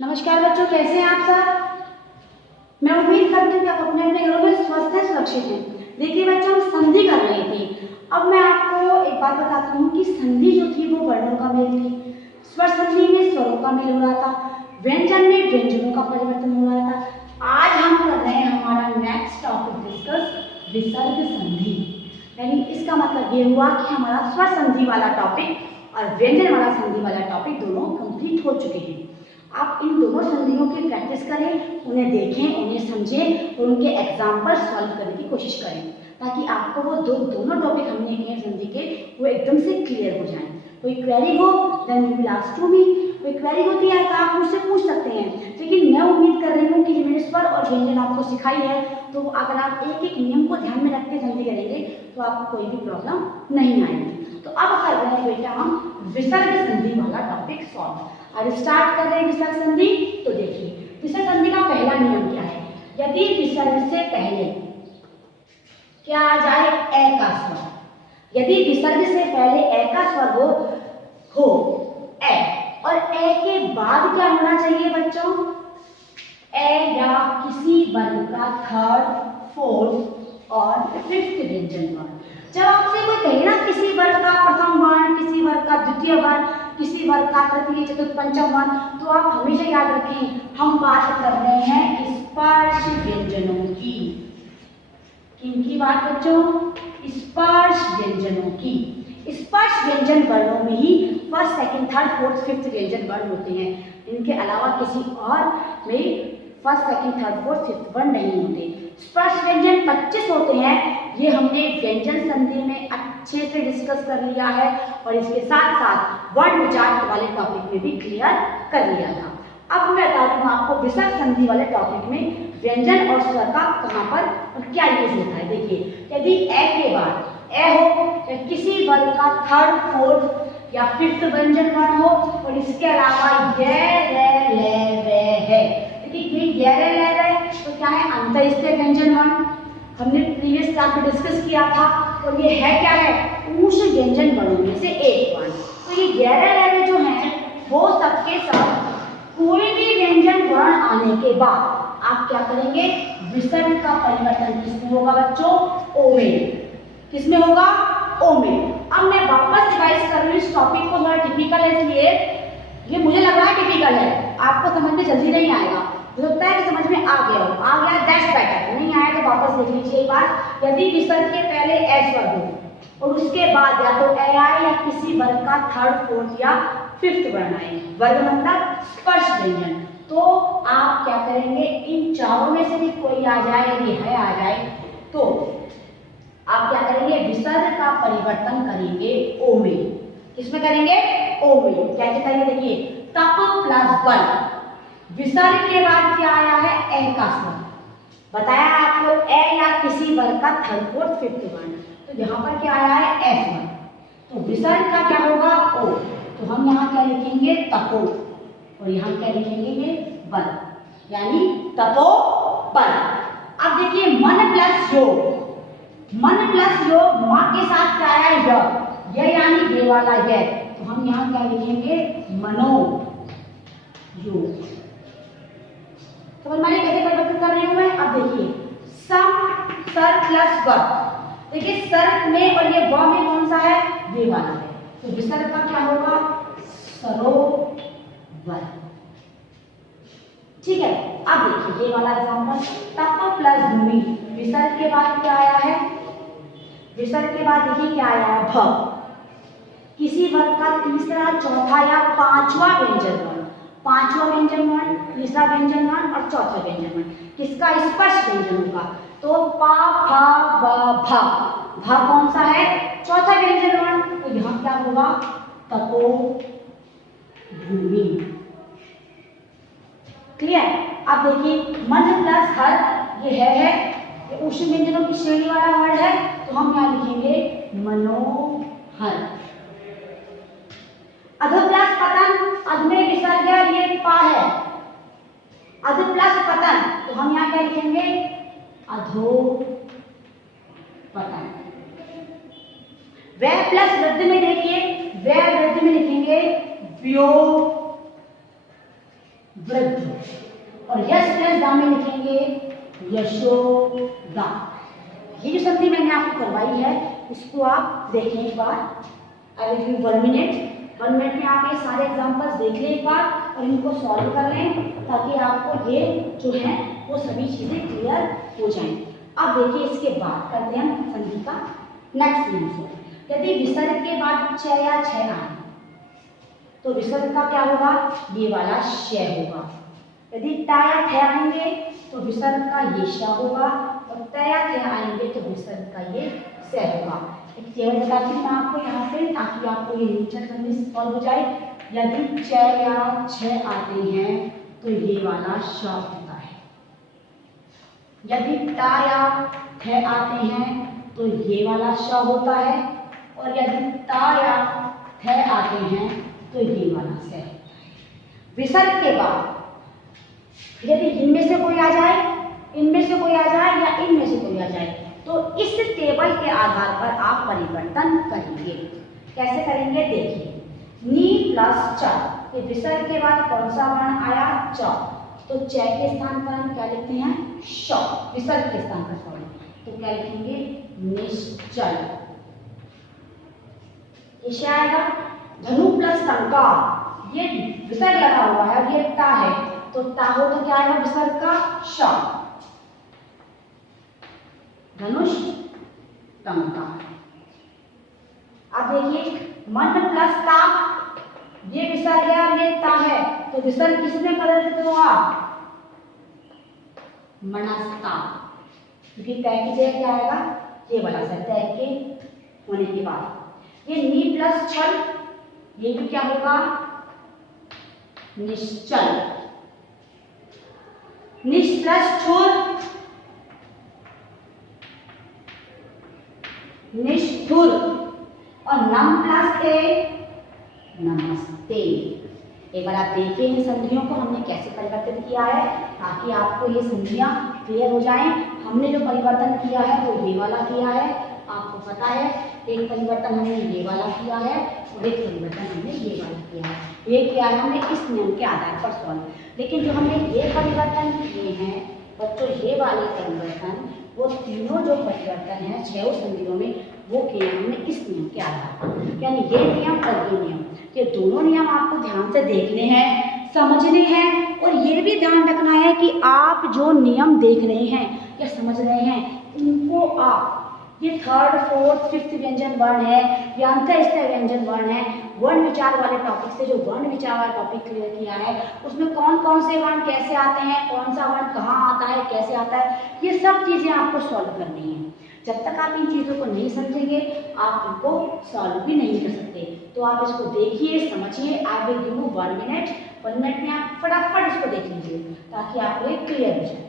नमस्कार बच्चों, कैसे हैं आप सब। मैं उम्मीद करती हूँ कि आप अपने अपने घरों में स्वस्थ हैं, सुरक्षित हैं। देखिए बच्चों, हम संधि कर रहे थे। अब मैं आपको एक बात बताती हूँ कि संधि जो थी वो वर्णों का मेल थी। स्वर संधि में स्वरों का मेल हो रहा था, व्यंजन में व्यंजनों का परिवर्तन हो रहा था। आज हम कर रहे हैं हमारा नेक्स्ट टॉपिक डिस्कस, विसर्ग संधि। यानी इसका मतलब ये हुआ कि हमारा स्वर संधि वाला टॉपिक और व्यंजन वाला संधि वाला टॉपिक दोनों कंप्लीट हो चुके हैं। आप इन दोनों संधियों की प्रैक्टिस करें, उन्हें देखें, उन्हें समझें और उनके एग्जाम्पल सॉल्व करने की कोशिश करें, ताकि आपको वो दोनों टॉपिक हमने किए संधि के वो एकदम से क्लियर हो जाएं। कोई क्वेरी हो then you will ask to me. कोई क्वेरी होती है तो आप मुझसे पूछ सकते हैं, लेकिन मैं उम्मीद कर रही हूँ कि मैंने स्वर और व्यंजन आपको सिखाई है, तो अगर आप एक एक नियम को ध्यान में रखते संधि करेंगे तो आपको कोई भी प्रॉब्लम नहीं आएगी। तो अब कर रहे हैं बेटा हम विसर्ग संधि वाला टॉपिक सॉल्व और स्टार्ट कर रहे हैं विसर्ग संधि। तो देखिए विसर्ग संधि का पहला नियम क्या है। यदि विसर्ग से पहले क्या आ जाए ए का स्वर, यदि विसर्ग से पहले ए का स्वर हो ए, और ए के बाद क्या होना चाहिए बच्चों, ए या किसी वर्ग का थर्ड, फोर्थ और फिफ्थ व्यंजन वर्ण। जब आपसे कोई कहे ना किसी वर्ग का प्रथम वर्ण, किसी वर्ग का द्वितीय वर्ण, किसी वर्ग का तृतीय चतुर्थ पंचम वर्ण, तो आप हमेशा याद रखें हम बात कर रहे हैं स्पर्श व्यंजनों की। किनकी बात बच्चों, स्पर्श व्यंजनों की। स्पर्श व्यंजन वर्णों में ही first, second, third, fourth, fifth व्यंजन वर्ण होते हैं। इनके अलावा किसी और में first, second, third, fourth, fifth वर्ण नहीं होते। स्पर्श व्यंजन 25 होते हैं। ये हमने व्यंजन संधि में अच्छे से डिस्कस कर लिया है और इसके साथ साथ वर्ण विचार वाले टॉपिक में भी क्लियर कर लिया था। अब मैं बता दूं आपको विसर्ग संधि वाले टॉपिक में व्यंजन और स्वर का कहाँ पर और क्या यूज होता है। देखिए यदि ए के बाद ए हो या किसी वर्ग का थर्ड, फोर्थ या फिफ्थ व्यंजन वर्ण हो और इसके अलावा ये रे ले वे है, देखिए ये रे ले वे तो क्या है, अंतःस्थीय व्यंजन वर्ण। हमने प्रीवियस क्लास में डिस्कस किया था और ये है क्या है, ऊष्ण व्यंजन वर्णों में से एक वर्ण। तो ये गहरे लहरे जो हैं वो सबके सब कोई भी व्यंजन वर्ण आने के बाद आप क्या करेंगे, विसर्ग का परिवर्तन किसमें होगा बच्चों, ओ में। किसमें होगा, ओ में। अब मैं वापस रिवाइज कर रही हूँ इस टॉपिक को, थोड़ा टिपिकल है इसलिए ये मुझे लग रहा है टिपिकल है, आपको समझ में जल्दी नहीं आएगा। मुझे लगता है कि समझ में आ गया दैट्स बेटर। नहीं आया तो वापस देख लीजिए एक बार। यदि विसर्ग के पहले ए स्वर हो और उसके बाद या तो ए आए या किसी वर्ग का थर्ड, फोर्थ या फिफ्थ वर्ण आए, वर्ग मतलब स्पर्श व्यंजन, तो आप क्या करेंगे, इन चारों में से भी कोई आ जाए, यदि है आ जाए तो आप क्या करेंगे, विसर्ग का परिवर्तन करेंगे ओ में। किसमें करेंगे, ओ में। कैसे करेंगे, देखिए तप प्लस बल। विसर्ग के बाद क्या आया है, ए का स्वर। बताया आपको ए या किसी वर्ग का थर्ड, फोर्थ, फिफ्थ वर्ण, तो यहाँ पर क्या आया है, ए स्वर। तो विसर्ग का क्या होगा, ओ। तो हम यहाँ क्या लिखेंगे, तपो, और यहाँ क्या लिखेंगे, ये बल, यानी तपो बल। अब देखिए मन प्लस योग, मन प्लस योग, मां के साथ क्या आया है, य यानी ये वाला ये, तो हम यहाँ क्या लिखेंगे, मनो योग। तो मैंने कैसे परिवर्तन कर रही हूँ मैं, अब देखिए सम सर प्लस व, देखिए सर में और ये व में कौन सा है, ये वाला है, तो विसर्ग का क्या होगा, सरोवर। ठीक है। अब देखिए ये वाला एग्जांपल, तप प्लस भूमि। विसर्ग के बाद क्या आया है, विसर्ग के बाद देखिए क्या आया है, भ। किसी वर्ग का तीसरा, चौथा या पांचवा व्यंजन वर्ण, पांचवा व्यंजन वर्ण, तीसरा व्यंजन वर्ण और चौथा व्यंजन वर्ण, किसका स्पर्श व्यंजन होगा, तो पा फा ब भा। भा कौन सा है, चौथा व्यंजन वर्ण, तो यहाँ क्या होगा, तपो भूमि। क्लियर। अब देखिए मन प्लस हर, ये है ये ऊष्ण व्यंजनों की श्रेणी वाला वर्ड है, तो हम यहाँ लिखेंगे मनोहर। अध प्लस पतन, अध में विसर्ग ये पा है, अध प्लस पतन, तो हम यहाँ क्या लिखेंगे, अधो पतन। वह प्लस वृद्धि में देखिए, वह वृद्धि में लिखेंगे व्यो वृद्ध, और यश प्लस दा में लिखेंगे यशोदा। ये जो संधि मैंने आपको करवाई है इसको आप देखें एक बार। I will give 1 minute. 1 minute में आप ये सारे एग्जांपल्स देख लें एक बार और इनको सॉल्व कर लें ताकि आपको ये जो है वो सभी चीजें क्लियर हो जाएं। अब देखिए इसके बाद करते हैं हम संधि का नेक्स्ट नियम। यदि विसर्ग के बाद च या छ आए तो विसर्ग का क्या होगा, ये वाला श होगा। यदि टा या ठ आएंगे तो विसर्ग का ये श होगा, और त या थ आएंगे तो विसर्ग का ये स होगा। एक केवल बताती हूँ आपको यहाँ पे ताकि आपको ये नेचर करने सॉल्व हो जाए। यदि च या छ आते हैं तो ये वाला श होता है। यदि टा या थ आते हैं तो ये वाला श होता है, और यदि ता या थ आते हैं तो ये वाला स होता है। विसर्ग के बाद यदि इनमें से कोई आ जाए, इनमें से कोई आ जाए या इनमें से कोई आ जाए तो इस टेबल के आधार पर आप परिवर्तन करेंगे। कैसे करेंगे देखिए। नी प्लस च, ये विसर्ग के बाद कौन सा वर्ण आया, च, तो च के स्थान पर हम क्या लिखते हैं, श। विसर्ग के स्थान पर सॉरी, तो क्या लिखेंगे, निश्चल। ये श आएगा। धनु प्लस टंकार, ये विसर्ग लगा हुआ है और ये ता है, तो ता हो तो क्या आएगा विसर्ग का श। धनुष टंकार। अब देखिए मन प्लस ता, ये विसर्ग है और ये ता है, तो विसर्ग किसमें परिवर्तित होगा, मनस्ता, क्योंकि तय की जगह क्या आएगा, ये वाला सा तय के होने के बाद। ये नी प्लस छल, ये भी क्या होगा, निश्चल। निश प्लस छुर, निष्ठुर, और नम प्लस ए, नमस्ते। एक बार आप देखिए इन संधियों को हमने कैसे परिवर्तित किया है ताकि आपको ये संधियां क्लियर हो जाएं। हमने जो परिवर्तन किया है वो ये वाला किया है, आपको पता है। एक परिवर्तन हमने ये वाला किया है और एक परिवर्तन हमने ये वाला किया है। ये किया है हमने इस नियम के आधार पर सॉल्व। लेकिन जो हमने ये परिवर्तन किए हैं बच्चों, ये वाले परिवर्तन, वो तीनों जो परिवर्तन है 6 संधियों में, वो किए हमने इस नियम के आधार पर। यानी ये नियम और ये नियम, ये दोनों नियम आपको ध्यान से देखने हैं, समझने हैं, और ये भी ध्यान रखना है कि आप जो नियम देख रहे हैं या समझ रहे हैं इनको आप, ये 3rd 4th 5th व्यंजन वर्ण है या अंतःस्थ व्यंजन वर्ण है, वर्ण विचार वाले टॉपिक से जो वर्ण विचार वाला टॉपिक क्लियर किया है उसमें कौन कौन से वर्ण कैसे आते हैं, कौन सा वर्ण कहाँ आता है, कैसे आता है, ये सब चीज़ें आपको सॉल्व करनी है। जब तक आप इन चीज़ों को नहीं समझेंगे आप इनको सॉल्व भी नहीं कर सकते। तो आप इसको देखिए, समझिए। आई will give you 1 minute. 1 minute में आप फटाफट इसको देख लीजिए ताकि आपको ये क्लियर हो जाए।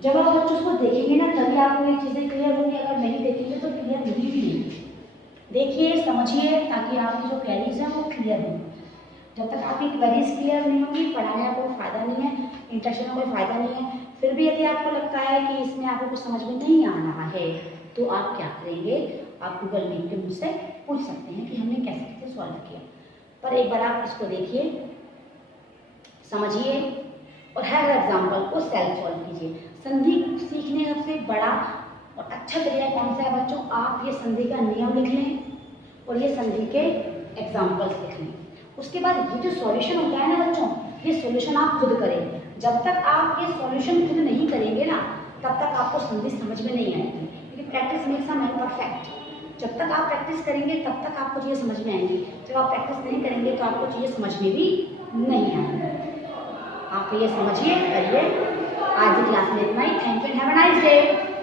जब आप बच्चों को देखेंगे ना तभी आपको ये चीज़ें क्लियर होंगी, अगर नहीं देखेंगे तो क्लियर होगी भी नहीं। देखिए, समझिए, ताकि आपकी जो क्वेरीज हैं वो क्लियर हों। जब तक आपकी क्वेरीज क्लियर नहीं होंगी पढ़ाने का कोई फ़ायदा नहीं है, इंटरेक्शन में कोई फ़ायदा नहीं है। फिर भी यदि आपको लगता है कि इसमें आपको कुछ समझ में नहीं आ रहा है तो आप क्या करेंगे, आप गूगल मीट के मुझसे पूछ सकते हैं कि हमने कैसे कैसे सॉल्व किया। पर एक बार आप इसको देखिए, समझिए और हर एग्जाम्पल को सेल्फ सॉल्व कीजिए। संधि सीखने का सबसे बड़ा और अच्छा तरीका कौन सा है बच्चों, आप ये संधि का नियम लिख लें और ये संधि के एग्जाम्पल्स लिख लें। उसके बाद ये जो सॉल्यूशन होता है ना बच्चों, ये सॉल्यूशन आप खुद करेंगे। जब तक आप ये सॉल्यूशन खुद नहीं करेंगे ना तब तक आपको संधि समझ में नहीं आएगी, क्योंकि practice makes a man perfect. जब तक आप प्रैक्टिस करेंगे तब तक आपको चीज़ें समझ में आएंगी। जब आप प्रैक्टिस नहीं करेंगे तो आपको चीज़ें समझ में भी नहीं आएंगी। आप ये समझिए, करिए। आज की क्लास में इतना ही। Thank you and have a nice day.